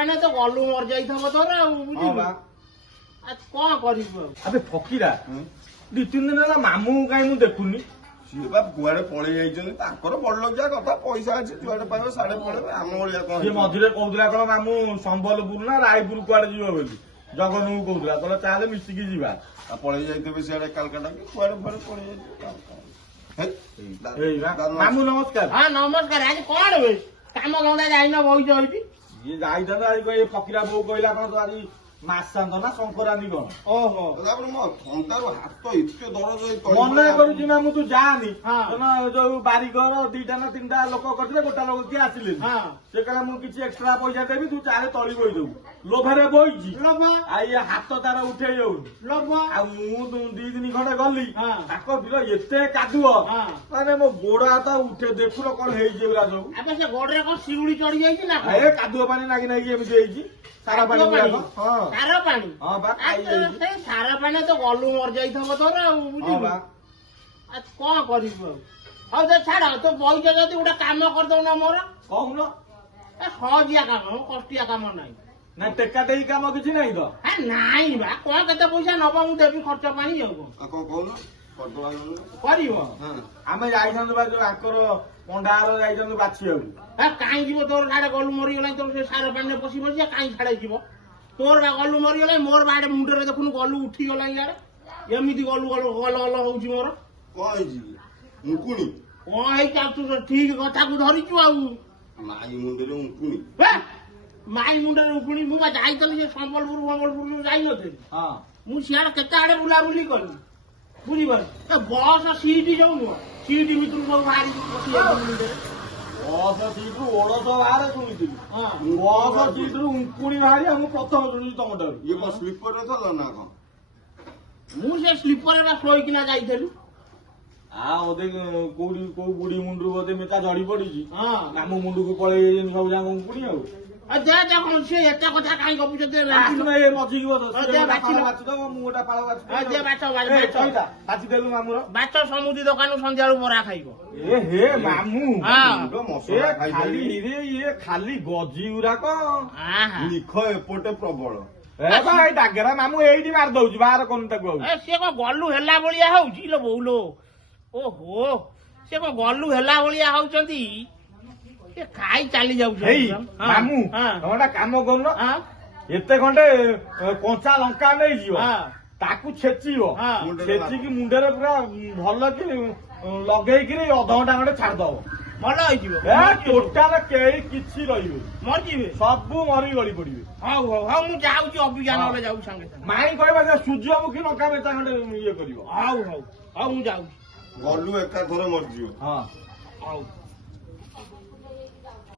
ପାନେ ତ ଗଲୁ ମରି ଯାଇଥିବ ତୋର ଆଉ ବୁଝିଲୁ କଣ କରିବୁ ଆଉ ଆବେ ଫକୀରା 2-3 ଦିନ ହେଲା ମାମୁଁ କାଇଁ ମୁଁ ଦେଖୁନି ସିଏ ବା କୁଆଡେ ପଳେଇ ଯାଇଛନ୍ତି ତାଙ୍କର ବଡ ଲଗିଆ କଥା ପଇସା ଅଛି ଯୁଆଡେ ପାଇବ ସାଡେ ପଳେଇବେ ଆମ ଭଳିଆ କଣ ସିଏ ମଝିରେ କହୁଥିଲା କଣ ମାମୁଁ ସମ୍ବଲପୁର ନା ରାୟପୁର କୁଆଡେ ଯିବ ବୋଲି ଜଗନକୁ କହୁଥିଲା କହିଲା ଚାଲେ ମିଶିକି ଯିବା ଆଉ ପଳେଇ ଯାଇଥିବେ ସିଆଡେ କାଲକାଟା କି କୁଆଡେ କୁଆଡେ ପଳେଇ ଯାଇଥିବେ ମାମୁଁ ନମସ୍କାର। ହଁ ନମସ୍କାର ଆଜି କଣ ବେ କାମ ଧନ୍ଦା ଯାଇନ ବଇଛ ଏଇଠି ଇଏ ଯାଇଥାନ୍ତା ଆଜି ଏ ଫକୀରା ବୋଉ କହିଲା କଣ ତ ଆଜି ମାସାନ୍ତ ନା ସଂକ୍ରାନ୍ତି କଣ ଓହୋ ତାପରେ ମୋ ଥଣ୍ଡାରୁ ହାତ ଏତେ ଦରଜ ମନେ କରୁଛି ନା ମୁଁ ତୁ ଯାଆନି ହଁ। ଯୋଉ ବାରିଘର 2ଟା ନା 3ଟା ଲୋକ କରିଥିଲେ ଗୋଟା ଲୋକ କିଏ ଆସିଲେ ହଁ ସେ କହିଲା ମୁଁ କିଛି ଏକ୍ସଟ୍ରା ପଇସା ଦେବି ତୁ ଚାଲେ ତଳି ବୋଇ ଦବୁ ଲୋଭରେ ବୋଇଛି ଲୋଭ ଆଉ ଇଏ ହାତ ତାର ଉଠେଇ ଯାଉନି ଲୋଭ ଆଉ ମୁଁ 2 ଦିନ ଖଣ୍ଡେ ଗଲି ହଁ। ତାଙ୍କ ବିଲ ଏତେ କାଦୁଅ ହଁ। ମାନେ ମୋ ଗୋଡ ହାତ ଉଠେ ଦେଖୁନ କଣ ହେଇଛି ଏଗୁରା ସବୁ ଏବେ ସେ ଗୋଡରେ କଣ ଶିଉଳି ଚଢି ଯାଇଛି ନା ଏ କାଦୁଅ ପାଣି ନାଗି ନାଗି ଏମିତି ହେଇଛି ସାରା ପାଣି ଗୁଡାକ ହଁ ସାର ପାଣି ହଁ ବା ଖାଇଯାଇଛି ସେଇ ସାର ପାଣି ତ ଗଲୁ ମରି ଯାଇଥିବ ତୋର ଆଉ ହଁ ବୁଝିଲୁ ବା କଣ କରିବୁ ଆଉ ହଉ ତ ଛାଡ ତୁ ବଇଛ ଯଦି ଗୋଟେ କାମ କରିଦଉନ ମୋର କହୁନ ସହଜିଆ କାମ କଷ୍ଟିଆ କାମ ନାହିଁ ନା ଟେକା ଟେକି କାମ କିଛି ନାହିଁ ତ ନାଇଁ ବା କଣ କେତେ ପଇସା ନବ ମୁଁ ଦେବି ଖର୍ଚ୍ଚ ପାଣି ଆଉ କଣ କହୁନ କରିଦବା କରିବ ଆମେ ଯାଇଥାନ୍ତୁ ବା ଯୋଉ ଆଙ୍କର ପଣ୍ଡାହାର ଯାଇଥାନ୍ତୁ ବାଛିବାକୁ କାହିଁ ଯିବ ତୋର ସାଡେ ଗଲୁ ମରିଗଲାଣି ତୋର ସେ ସାର ପାଣିରେ ପଶି ପଶି କାହିଁ ଛାଡେ ଯିବ ତୋର ବା ଗଲୁ ମରିଗଲାଣି ମୋର ବା ମୁଣ୍ଡରେ ଦେଖୁନୁ ଗଲୁ ଉଠିଗଲାଣି ଇଆଡେ ଏମିତି ଗଲୁ ଗଲ ଗଲ ଗଲ ହଉଛି ମୋର କଣ ହେଇଛି ଉଙ୍କୁଣି କଣ ହେଇଛି ଆଉ ତୁ ଠିକ କଥାକୁ ଧରିଛୁ ଆଉ ମାଇ ମୁଣ୍ଡରେ ଉଙ୍କୁଣି ମାଇ ମୁଣ୍ଡରେ ଉଙ୍କୁଣି ମୁଁ ବା ଯାଇଥିଲି ସେ ସମ୍ବଲପୁର ଯାଇନଥିଲି ହଁ ମୁଁ ସିଆଡେ କେତେ ଆଡେ ବୁଲାବୁଲି କଲି ବୁଝିପାରୁଛୁ ବସ ସିଟ ଯୋଉ ନୁହଁ ସିଟ ଭିତରୁ ସବୁ ବାହାରିକି ପଶି ଯାଇଥିଲି ମୁଣ୍ଡରେ ବସ ସିଟରୁ ଓଳସ ବାହାରେ ଶୁଣିଥିଲି ହଁ ବସ ସିଟରୁ ଉଙ୍କୁଣି ବାହାରି ମୁଁ ପ୍ରଥମ ଶୁଣିଛି ତମଠାରୁ ଇଏ କଣ ସ୍ଲିପରରେ ଥଲ ନା କଣ ମୁଁ ସେ ସ୍ଲିପରରେ ବା ଶୋଇକିନା ଯାଇଥିଲି ବୋଧେ କୋଉଠି କୋଉ ବୁଢୀ ମୁଣ୍ଡରୁ ବୋଧେ ମେକା ଝଡି ପଡିଛି ହଁ ମାମୁଁ ମୁଣ୍ଡକୁ ପଳେଇ ଯାଇଛନ୍ତି ସବୁ ଯାକ ଉଙ୍କୁଣି ଆଉ ଦେ ସେ ଏତେ କଥା କାହିଁ ଗପୁଛ ମଝିକି ବାଛିଦବ ମୁଁ ଗୋଟେ ପାଳ ବାଛିଦେଲୁ ମାମୁଁର ବାଛ ସମୁଦ୍ରୀ ଦୋକାନରୁ ସନ୍ଧ୍ୟାବେଳୁ ବରା ଖାଇବ ଏ ହେ ମାମୁଁ ମସଲା ଖାଲି ଇଏ ଖାଲି ଗଜି ଗୁରାକ ନିଖ ଏପଟେ ପ୍ରବଳ ଏଇ ଡାଗେରା ମାମୁଁ ଏଇଠି ମାରି ଦଉଛି ବାହାର କଣ ତାକୁ ଆଉ ସିଏ କଣ ଗଲୁ ହେଲା ଭଳିଆ ହଉଛି ଲୋ ବୋଉଲୋ ଓହୋ ସେ କଣ ଗଲୁ ହେଲା ଭଳିଆ ହଉଛନ୍ତି ସେ ଖାଇ ଚାଲି ଯାଉଛନ୍ତି ମାମୁଁ ତମେ କାମ କରୁନ ଏତେ ଖଣ୍ଡେ କଞ୍ଚା ଲଙ୍କା ନେଇଯିବ ତାକୁ ଛେଚିବ ଛେଚିକି ମୁଣ୍ଡରେ ପୁରା ଭଲ କି ଲଗେଇକିରି ଅଧଘଣ୍ଟା ଖଣ୍ଡେ ଛାଡିଦବ ଭଲ ହେଇଯିବ ଟୋଟାଲ କେହି କିଛି ରହିବେ ମରିଯିବେ ସବୁ ମରି ଗଳି ପଡିବେ ହଉ ହଉ ହଉ ମୁଁ ଯାଉଛି ଅବିକା ନହେଲେ ଯାଉଛି ସାଙ୍ଗେ ସାଙ୍ଗେ ମାଇଁ କହିବା ଯେ ସୂର୍ଯ୍ୟମୁଖୀ ଲଙ୍କା ବେତା ଖଣ୍ଡେ ଇଏ କରିବ ହଉ ହଉ ହଉ ମୁଁ ଯାଉଛି ଗଲୁ ଏକାଥରେ ମରିଯିବ ହଁ ହଉ